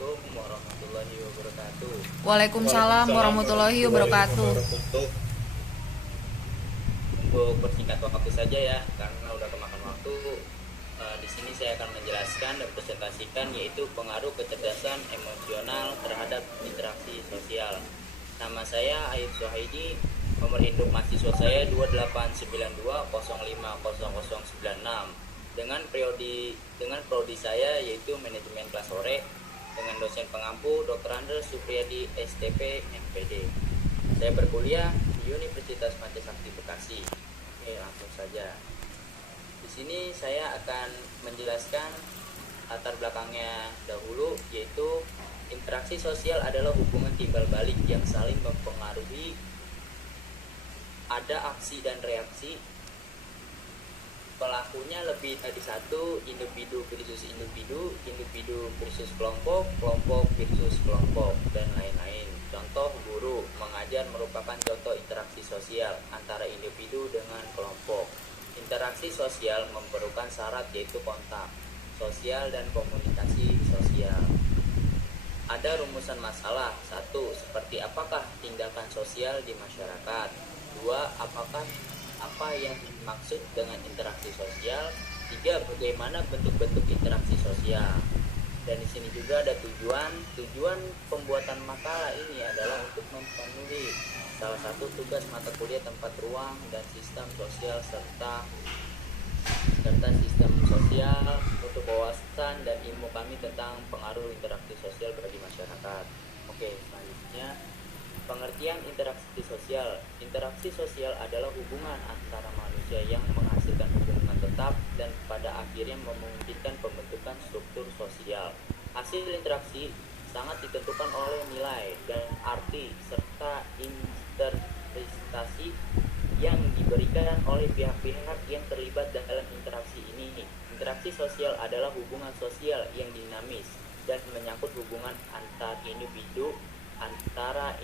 Assalamualaikum warahmatullahi wabarakatuh. Waalaikumsalam warahmatullahi wabarakatuh. Untuk persingkat waktu saja ya, karena udah kemakan waktu. Di sini saya akan menjelaskan dan presentasikan yaitu pengaruh kecerdasan emosional terhadap interaksi sosial. Nama saya Aib Suhaidi, nomor induk mahasiswa saya 2892050096 dengan prodi saya yaitu manajemen kelas sore dengan dosen pengampu Dr. Andres Supriyadi STP MPD. Saya berkuliah di Universitas Pancasakti Bekasi. Oke, langsung saja. Di sini saya akan menjelaskan latar belakangnya dahulu, yaitu interaksi sosial adalah hubungan timbal balik yang saling mempengaruhi. Ada aksi dan reaksi, pelakunya lebih dari satu, individu versus individu, individu versus kelompok, kelompok versus kelompok, dan lain-lain. Contoh, guru mengajar merupakan contoh interaksi sosial antara individu dengan kelompok. Interaksi sosial memerlukan syarat yaitu kontak sosial dan komunikasi sosial. Ada rumusan masalah. 1. Seperti apakah tindakan sosial di masyarakat? 2. Apa yang dimaksud dengan interaksi sosial? 3. Bagaimana bentuk-bentuk interaksi sosial? Dan di sini juga ada tujuan pembuatan makalah ini adalah untuk memenuhi salah satu tugas mata kuliah tempat ruang dan sistem sosial serta sistem sosial untuk wawasan dan ilmu kami tentang pengaruh interaksi sosial bagi masyarakat. Oke, selanjutnya pengertian interaksi sosial. Interaksi sosial adalah hubungan antara manusia yang menghasilkan hubungan tetap dan pada akhirnya memungkinkan pembentukan struktur sosial. Hasil interaksi sangat ditentukan oleh nilai dan arti serta interpretasi yang diberikan oleh pihak-pihak yang terlibat dalam interaksi ini. Interaksi sosial adalah hubungan sosial yang dinamis dan menyangkut hubungan antara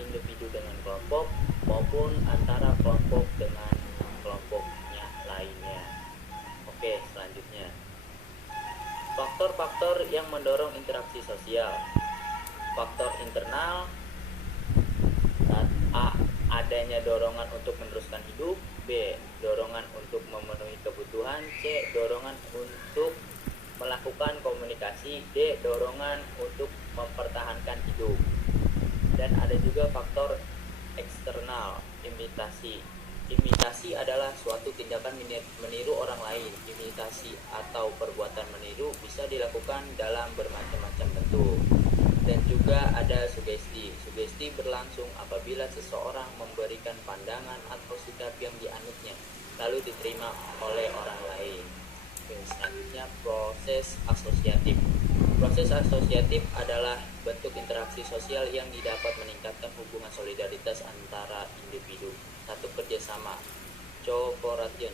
individu dengan kelompok maupun antara kelompok dengan kelompoknya lainnya. Oke, selanjutnya. Faktor-faktor yang mendorong interaksi sosial. Faktor internal. A. Adanya dorongan untuk meneruskan hidup. B. Dorongan untuk memenuhi kebutuhan. C. Dorongan untuk melakukan komunikasi. D. Dorongan untuk mempertahankan hidup. Dan ada juga faktor eksternal, imitasi. Imitasi adalah suatu tindakan meniru orang lain. Imitasi atau perbuatan meniru bisa dilakukan dalam bermacam-macam bentuk. Dan juga ada sugesti. Sugesti berlangsung apabila seseorang memberikan pandangan atau sikap yang dianutnya, lalu diterima oleh orang lain. Selanjutnya, proses asosiatif. Proses asosiatif adalah bentuk interaksi sosial yang didapat meningkatkan hubungan solidaritas antara individu. 1. Kerjasama. Cooperation.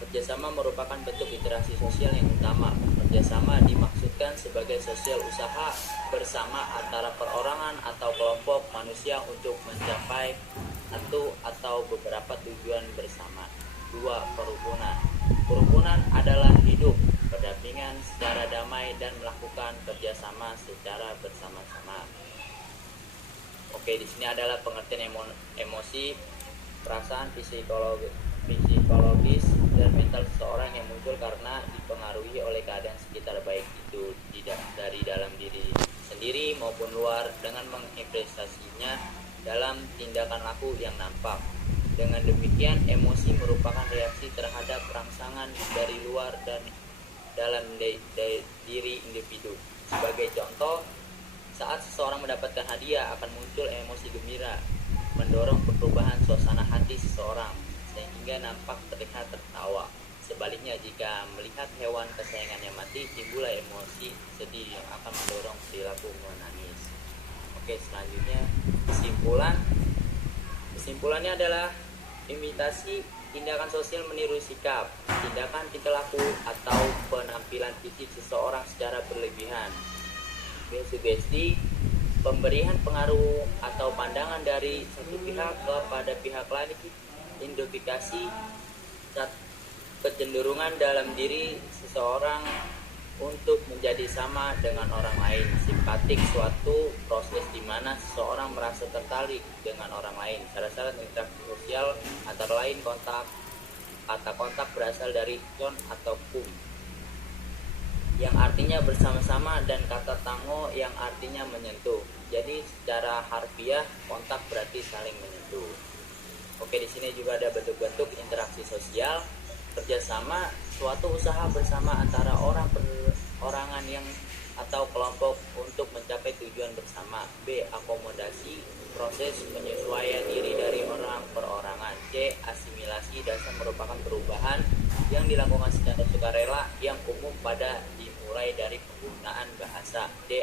Kerjasama merupakan bentuk interaksi sosial yang utama. Kerjasama dimaksudkan sebagai sosial usaha bersama antara perorangan atau kelompok manusia untuk mencapai satu atau beberapa tujuan bersama. 2. Kerukunan. Kerukunan adalah hidup berdampingan secara damai dan melakukan kerjasama secara bersama-sama. Oke, di sini adalah pengertian emosi, perasaan, psikologis dan mental seseorang yang muncul karena dipengaruhi oleh keadaan sekitar, baik itu dari dalam diri sendiri maupun luar, dengan mengekspresiasinya dalam tindakan laku yang nampak. Dengan demikian, emosi merupakan reaksi terhadap rangsangan dari luar dan dalam diri individu. Sebagai contoh, saat seseorang mendapatkan hadiah akan muncul emosi gembira, mendorong perubahan suasana hati seseorang sehingga nampak terlihat tertawa. Sebaliknya, jika melihat hewan kesayangannya mati, timbullah emosi sedih yang akan mendorong perilaku menangis. Oke, selanjutnya kesimpulannya adalah imitasi tindakan sosial meniru sikap, tindakan, tingkah laku atau penampilan fisik seseorang secara berlebihan. Sugesti, pemberian pengaruh atau pandangan dari satu pihak kepada pihak lain. Identifikasi, kecenderungan dalam diri seseorang untuk menjadi sama dengan orang lain. Simpatik suatu proses di mana seseorang merasa tertarik dengan orang lain. Syarat-syarat interaksi sosial antara lain kontak. Kata kontak berasal dari kon atau kum yang artinya bersama-sama, dan kata tango yang artinya menyentuh. Jadi secara harfiah kontak berarti saling menyentuh. Oke, di sini juga ada bentuk-bentuk interaksi sosial. Kerjasama, suatu usaha bersama antara orangan yang atau kelompok untuk mencapai tujuan bersama. B. Akomodasi, proses penyesuaian diri dari orang perorangan. C. Asimilasi, dasar merupakan perubahan yang dilakukan secara sukarela yang umum pada dimulai dari penggunaan bahasa. D.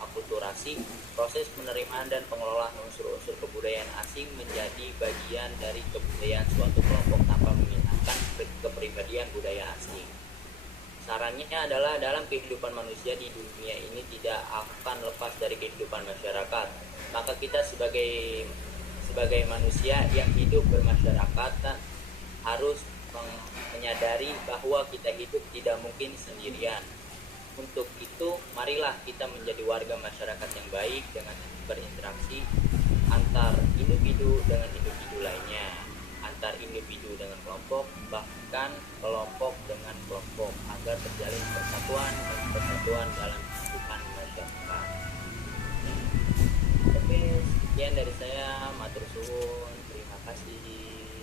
Akulturasi, proses penerimaan dan pengelolaan unsur-unsur kebudayaan asing menjadi bagian dari kebudayaan suatu kelompok tanpa menghilangkan kepribadian budaya asing. Sarannya adalah dalam kehidupan manusia di dunia ini tidak akan lepas dari kehidupan masyarakat. Maka kita sebagai manusia yang hidup bermasyarakat harus menyadari bahwa kita hidup tidak mungkin sendirian. Untuk itu, marilah kita menjadi warga masyarakat yang baik dengan berinteraksi antar individu dengan individu lainnya, antar individu dengan kelompok, bahkan kelompok dengan kelompok, agar terjalin persatuan dan persatuan dalam kehidupan masyarakat. Oke, sekian dari saya, matur suwun, terima kasih.